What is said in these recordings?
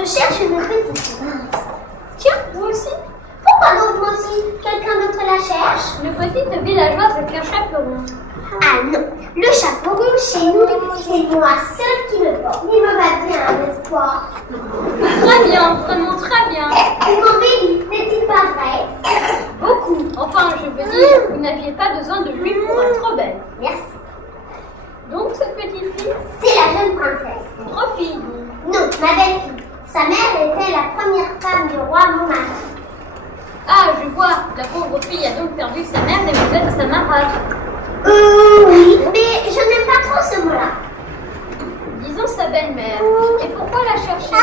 Je cherche une petite mince. Tiens, vous aussi? Pourquoi donc moi aussi? Quelqu'un d'autre la cherche? Une petite villageoise avec un chaperon. Ah non, le chaperon chez nous, c'est moi seule qui le porte. Il me va bien, n'est-ce pas? Très bien, vraiment très bien. Vous m'embellissez, n'est-il pas vrai? Beaucoup. Enfin, je veux dire, vous n'aviez pas besoin de lui pour être belle. Merci. Donc, cette petite fille? C'est la jeune princesse. Votre fille, donc. Non, ma belle-fille. Sa mère était la première femme du roi, mon mari. Ah, je vois. La pauvre fille a donc perdu sa mère et vous êtes sa marâtre. Oui, mais je n'aime pas trop ce mot-là. Disons sa belle-mère. Et pourquoi la chercher?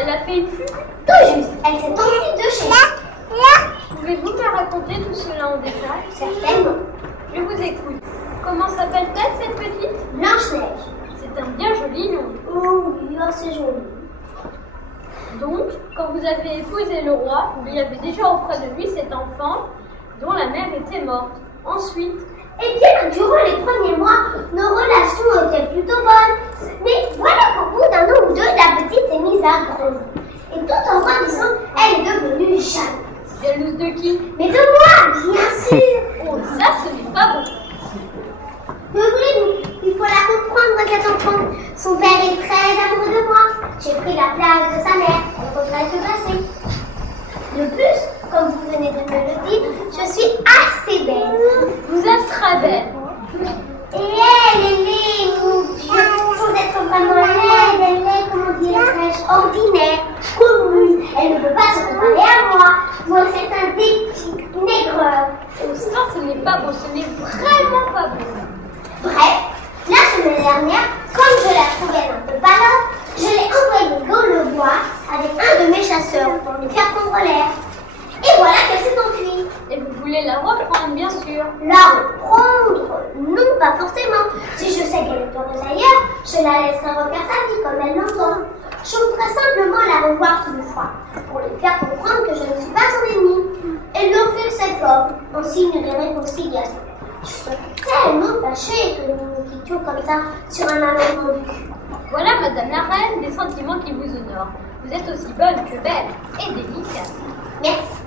Elle a fait une fugue? Tout juste, elle s'est enfuie de chez nous. Pouvez-vous me raconter tout cela en détail? Certainement. Je vous écoute. Comment s'appelle-t-elle, cette petite? Blanche-Neige. C'est un bien joli nom. Oh oui, c'est joli. Donc, quand vous avez épousé le roi, il y avait déjà auprès de lui cet enfant dont la mère était morte. Ensuite, Eh bien, durant les premiers mois, nos relations étaient plutôt bonnes. Mais voilà qu'au bout d'un an ou deux, la petite s'est mise à grandir. Et tout en grandissant, elle est devenue jalouse. jalouse de qui? Mais de moi, bien sûr. Oh, ça, ce n'est pas bon. Que voulez-vous? Il faut la comprendre, cet enfant. Son père est très amoureux de moi. J'ai pris la place de sa mère. Elle regrette de passer. De plus, comme vous venez de me le dire, je suis assez belle. Vous êtes très belle. Et elle est, mon Dieu, sans être vraiment laide, elle est, comment dirais-je, ordinaire, commune. Elle ne peut pas se comparer à moi. Moi, c'est un dépit, une aigreur. Oh, ça, ce n'est pas beau. Ce n'est vraiment pas beau. Bref, la semaine dernière, comme je la trouvais un peu balade, je l'ai envoyée dans le bois avec un de mes chasseurs pour lui faire prendre l'air. Et voilà qu'elle s'est enfuie. Et vous voulez la reprendre, bien sûr. La reprendre? Non, pas forcément. Si je sais qu'elle est heureuse ailleurs, je la laisserai refaire sa vie comme elle l'entend. Je voudrais simplement la revoir tous les fois, pour lui faire comprendre que je ne suis pas son ennemi. Et lui offrir cette pomme, en signe de réconciliation. Je serais tellement fâchée que nous nous quittions comme ça sur un malentendu. Voilà, Madame la Reine, des sentiments qui vous honorent. Vous êtes aussi bonne que belle et délicate. Merci.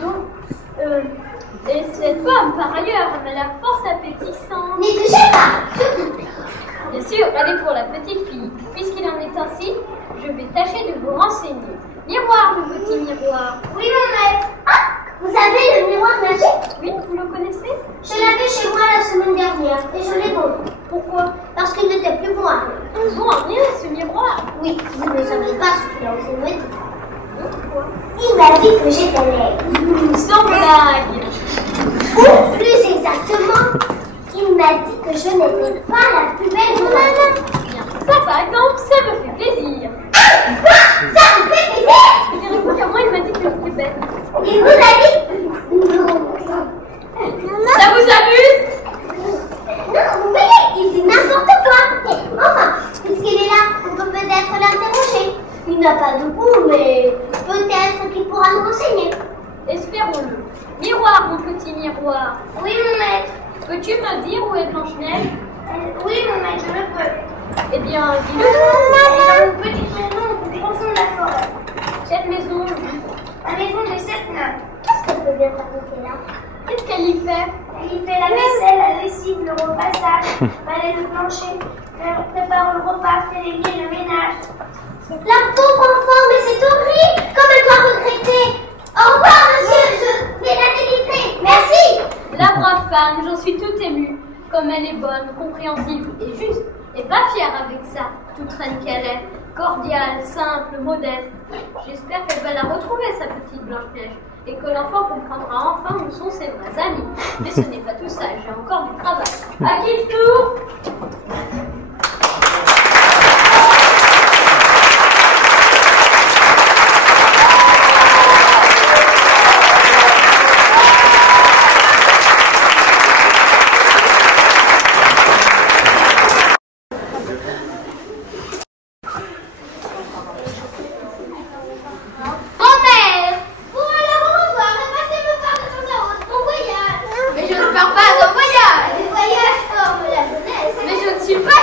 Donc, et cette pomme, par ailleurs, elle a la force appétissante. N'y touchez pas, s'il vous plaît. Bien sûr, elle est pour la petite fille. Puisqu'il en est ainsi, je vais tâcher de vous renseigner. Miroir, mon petit miroir. Oui, mon maître. Ah, vous avez le miroir magique? Oui, vous le connaissez? Je l'avais chez moi la semaine dernière et je l'ai vendu. Pourquoi? Parce qu'il n'était plus bon à rien. Bon, rien, ce miroir. Oui, vous ne saviez pas ce qu'il a osé me dire. Pourquoi? Il m'a dit que j'étais laide. Sans blague. Ou plus exactement, il m'a dit que je n'étais pas la plus belle du monde. Bien, ça par exemple, ça me fait plaisir. Ah, quoi? Ça vous fait plaisir? Figurez-vous qu'à moi, il m'a dit que j'étais belle. Il vous a dit? Non. Ça vous amuse? Non, vous voyez, il dit n'importe quoi. Enfin, puisqu'il est là, on peut peut-être l'interroger. Il n'a pas de goût, mais peut-être qu'il pourra nous renseigner. Espérons-le. Miroir, mon petit miroir. Oui, mon maître. Peux-tu me dire où est Blanche-Neige? Oui, mon maître, je le peux. Eh bien, dis-le. Elle est dans une petite maison au grand fond de la forêt. Cette maison, La maison des 7 nains. Qu'est-ce qu'elle peut bien raconter là? qu'est-ce qu'elle y fait? Elle y fait la vaisselle, la lessive, le repassage, balaye le plancher, prépare le repas, fait les lits et le ménage. La pauvre enfant, mais c'est horrible! Comme elle doit regretter! Au revoir, monsieur, je vais la délivrer. Merci! La brave femme, j'en suis toute émue. Comme elle est bonne, compréhensive et juste, et pas fière avec ça, toute reine qu'elle est, cordiale, simple, modeste. J'espère qu'elle va la retrouver, sa petite Blanche-Neige, et que l'enfant comprendra enfin où sont ses vrais amis. Mais ce n'est pas tout ça, j'ai encore du travail. À qui le tour? Mais je ne pars pas en voyage. Les voyages forment la jeunesse. Mais je ne suis pas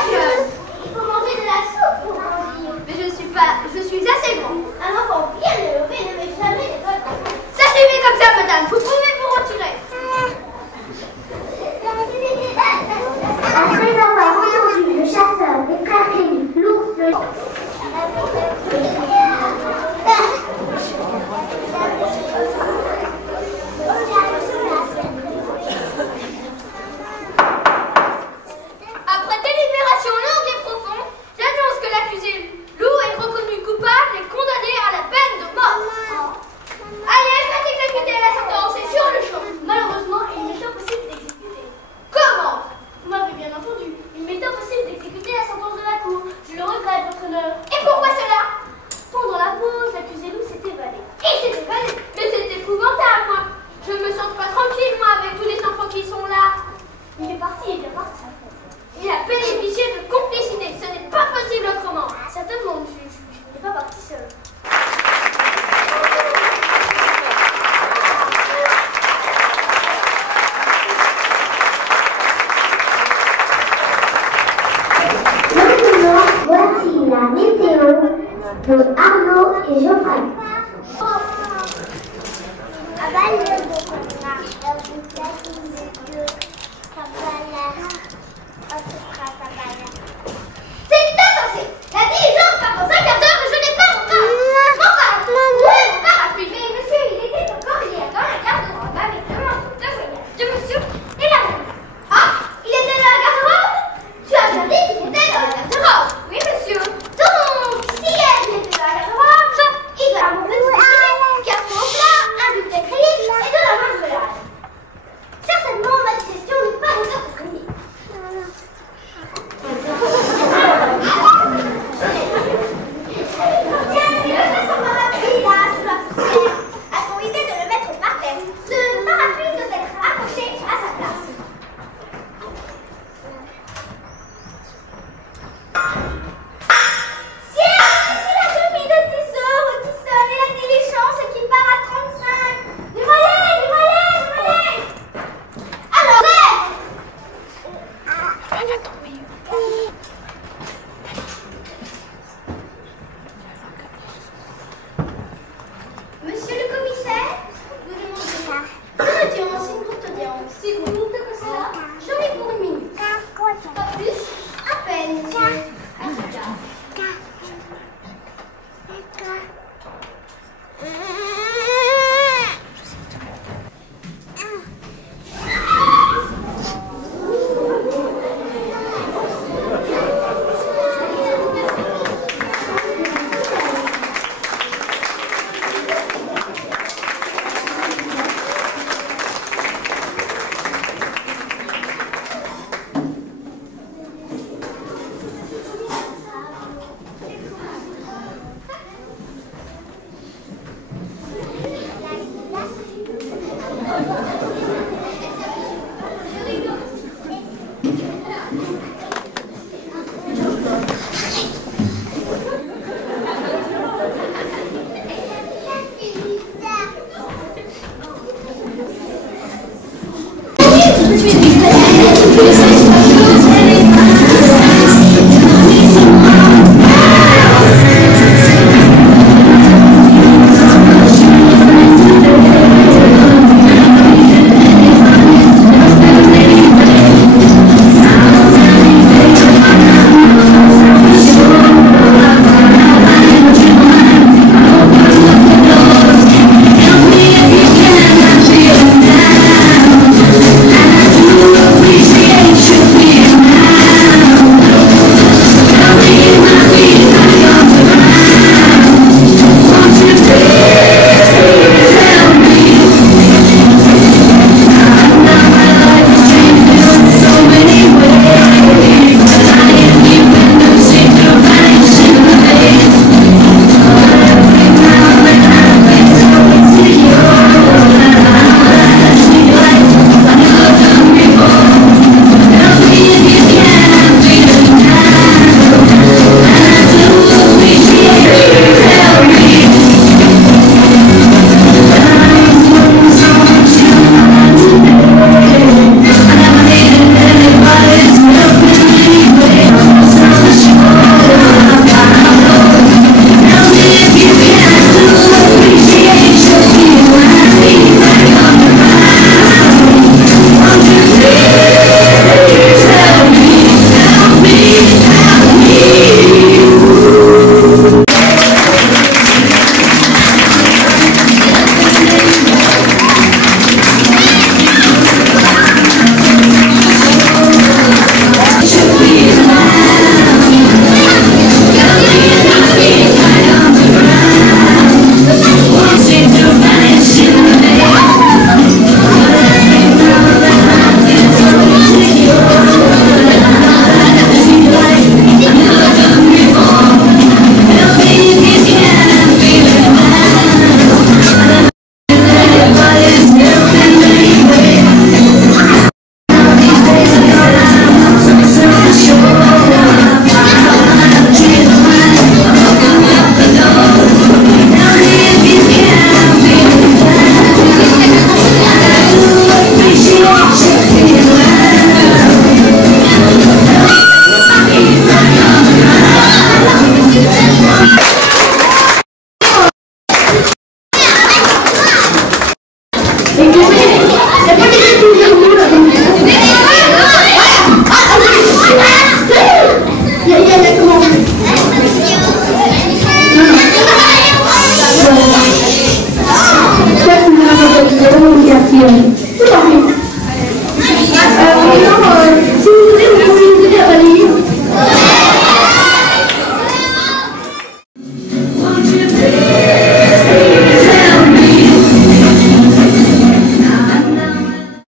de Arnaud et Geoffrey.